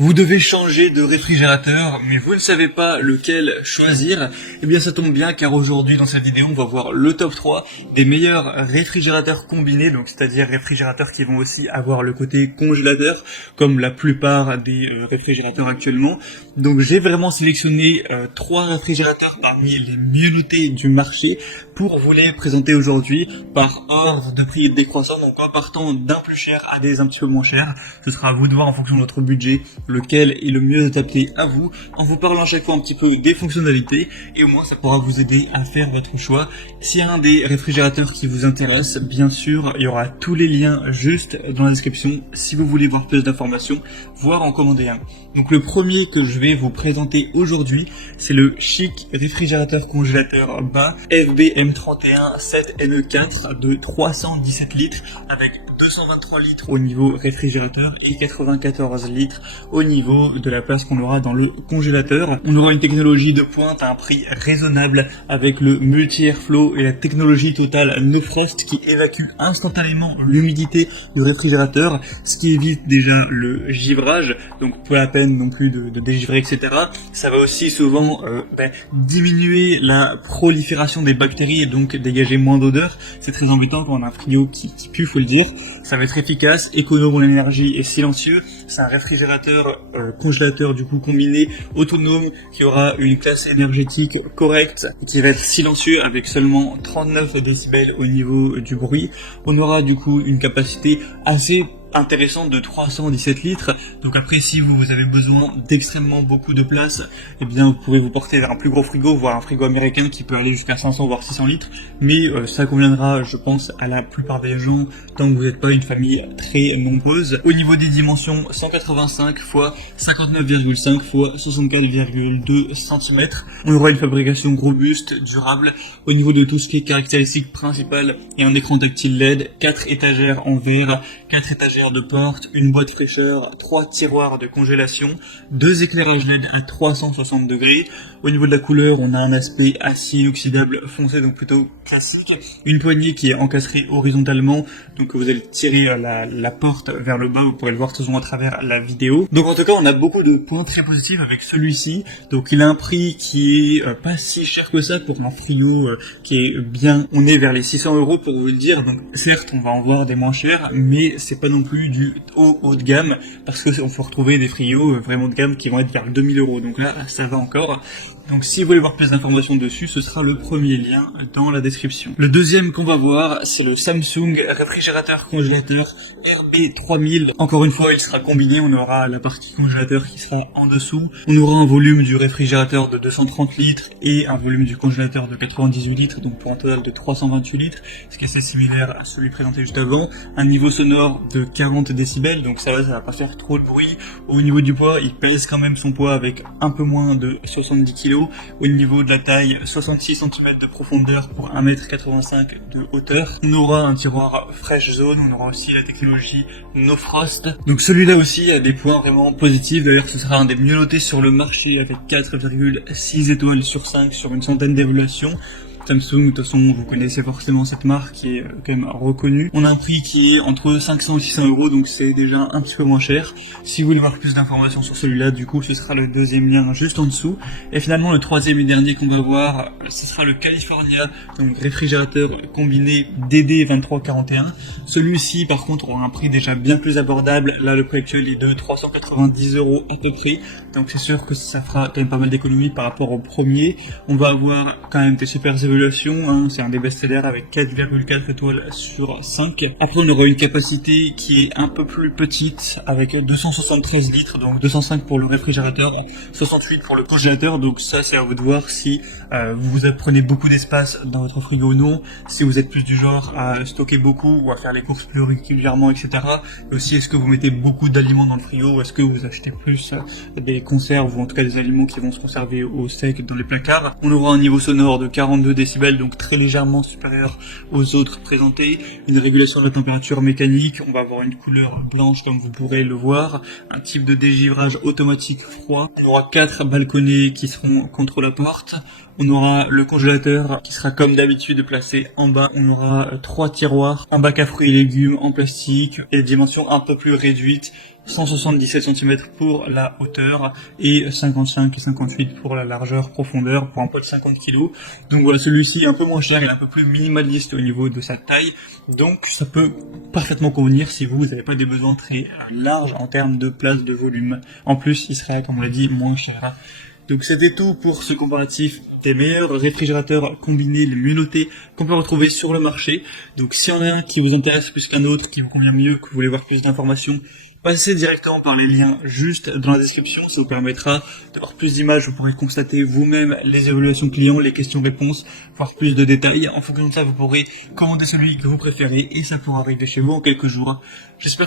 Vous devez changer de réfrigérateur, mais vous ne savez pas lequel choisir. Eh bien, ça tombe bien car aujourd'hui, dans cette vidéo, on va voir le top 3 des meilleurs réfrigérateurs combinés, donc c'est-à-dire réfrigérateurs qui vont aussi avoir le côté congélateur, comme la plupart des réfrigérateurs actuellement. Donc, j'ai vraiment sélectionné 3 réfrigérateurs parmi les mieux notés du marché pour vous les présenter aujourd'hui par ordre de prix décroissant, donc en partant d'un plus cher à des un petit peu moins chers. Ce sera à vous de voir en fonction de votre budget lequel est le mieux adapté à vous, en vous parlant à chaque fois un petit peu des fonctionnalités, et au moins ça pourra vous aider à faire votre choix. S'il y a un des réfrigérateurs qui vous intéresse, bien sûr, il y aura tous les liens juste dans la description si vous voulez voir plus d'informations, voire en commander un. Donc le premier que je vais vous présenter aujourd'hui, c'est le Chic réfrigérateur congélateur bas FBM31 7NE4 de 317 litres avec 223 litres au niveau réfrigérateur et 94 litres au niveau de la place qu'on aura dans le congélateur. On aura une technologie de pointe à un prix raisonnable avec le multi-airflow et la technologie totale No Frost qui évacue instantanément l'humidité du réfrigérateur, ce qui évite déjà le givrage, donc pas la peine non plus de dégivrer, etc. Ça va aussi souvent diminuer la prolifération des bactéries et donc dégager moins d'odeur. C'est très embêtant quand on a un frigo qui pue, faut le dire. Ça va être efficace, économe en énergie et silencieux. C'est un réfrigérateur congélateur du coup combiné autonome qui aura une classe énergétique correcte et qui va être silencieux avec seulement 39 décibels au niveau du bruit. On aura du coup une capacité assez intéressante de 317 litres. Donc après, si vous avez besoin d'extrêmement beaucoup de place, eh bien vous pourrez vous porter vers un plus gros frigo, voire un frigo américain qui peut aller jusqu'à 500 voire 600 litres. Mais ça conviendra, je pense, à la plupart des gens tant que vous n'êtes pas une famille très nombreuse. Au niveau des dimensions, 185 x 59,5 x 64,2 cm. On aura une fabrication robuste, durable. Au niveau de tout ce qui est caractéristiques principales, il y a un écran tactile LED, 4 étagères en verre, 4 étagères de porte, une boîte fraîcheur, 3 tiroirs de congélation, 2 éclairages LED à 360 degrés. Au niveau de la couleur, on a un aspect acier inoxydable foncé, donc plutôt classique. Une poignée qui est encastrée horizontalement, donc vous allez tirer la porte vers le bas, vous pourrez le voir de toute façon à travers la vidéo. Donc en tout cas, on a beaucoup de points très positifs avec celui-ci. Donc il a un prix qui est pas si cher que ça pour un frigo qui est bien. On est vers les 600 € pour vous le dire. Donc certes, on va en voir des moins chers, mais c'est pas non plus du haut de gamme parce que on peut retrouver des frigos vraiment de gamme qui vont être vers 2000 €. Donc là, ça va encore. Donc si vous voulez voir plus d'informations dessus, ce sera le premier lien dans la description. Le deuxième qu'on va voir, c'est le Samsung réfrigérateur congélateur RB3000. Encore une fois, il sera combiné, on aura la partie congélateur qui sera en dessous. On aura un volume du réfrigérateur de 230 litres et un volume du congélateur de 98 litres, donc pour un total de 328 litres, ce qui est assez similaire à celui présenté juste avant. Un niveau sonore de 40 décibels, donc ça va pas faire trop de bruit. Au niveau du poids, il pèse quand même son poids avec un peu moins de 70 kg. Au niveau de la taille, 66 cm de profondeur pour 1,85 m de hauteur. On aura un tiroir Fresh Zone, on aura aussi la technologie No Frost. Donc celui-là aussi a des points vraiment positifs, d'ailleurs ce sera un des mieux notés sur le marché avec 4,6 étoiles sur 5 sur une centaine d'évaluations. Samsung, de toute façon, vous connaissez forcément cette marque qui est quand même reconnue. On a un prix qui est entre 500 et 600 €, donc c'est déjà un petit peu moins cher. Si vous voulez voir plus d'informations sur celui-là, du coup, ce sera le deuxième lien juste en dessous. Et finalement, le troisième et dernier qu'on va voir, ce sera le California, donc réfrigérateur combiné DD2341. Celui-ci, par contre, aura un prix déjà bien plus abordable. Là, le prix actuel est de 390 € à peu près. Donc c'est sûr que ça fera quand même pas mal d'économies par rapport au premier. On va avoir quand même des super évaluations. C'est un des best-sellers avec 4,4 étoiles sur 5. Après, on aura une capacité qui est un peu plus petite avec 273 litres, donc 205 pour le réfrigérateur, 68 pour le congélateur. Donc ça, c'est à vous de voir si vous prenez beaucoup d'espace dans votre frigo ou non, si vous êtes plus du genre à stocker beaucoup ou à faire les courses plus régulièrement, etc. Et aussi, est-ce que vous mettez beaucoup d'aliments dans le frigo ou est-ce que vous achetez plus des conserves ou en tout cas des aliments qui vont se conserver au sec dans les placards. On aura un niveau sonore de 42 décibels, donc très légèrement supérieur aux autres présentés. Une régulation de la température mécanique, on va avoir une couleur blanche comme vous pourrez le voir, un type de dégivrage automatique froid. On aura 4 balconnets qui seront contre la porte. On aura le congélateur qui sera comme d'habitude placé en bas. On aura 3 tiroirs, un bac à fruits et légumes en plastique et des dimensions un peu plus réduites 177 cm pour la hauteur et 55 et 58 pour la largeur profondeur pour un poids de 50 kg. Donc voilà, celui-ci est un peu moins cher, il est un peu plus minimaliste au niveau de sa taille, donc ça peut parfaitement convenir si vous n'avez pas des besoins très larges en termes de place, de volume. En plus, il serait, comme on l'a dit, moins cher. Donc c'était tout pour ce comparatif des meilleurs réfrigérateurs combinés, les mieux notés qu'on peut retrouver sur le marché. Donc s'il y en a un qui vous intéresse plus qu'un autre, qui vous convient mieux, que vous voulez voir plus d'informations, passez directement par les liens juste dans la description, ça vous permettra d'avoir plus d'images, vous pourrez constater vous-même les évaluations clients, les questions-réponses, voir plus de détails. En fonction de ça, vous pourrez commander celui que vous préférez et ça pourra arriver chez vous en quelques jours. J'espère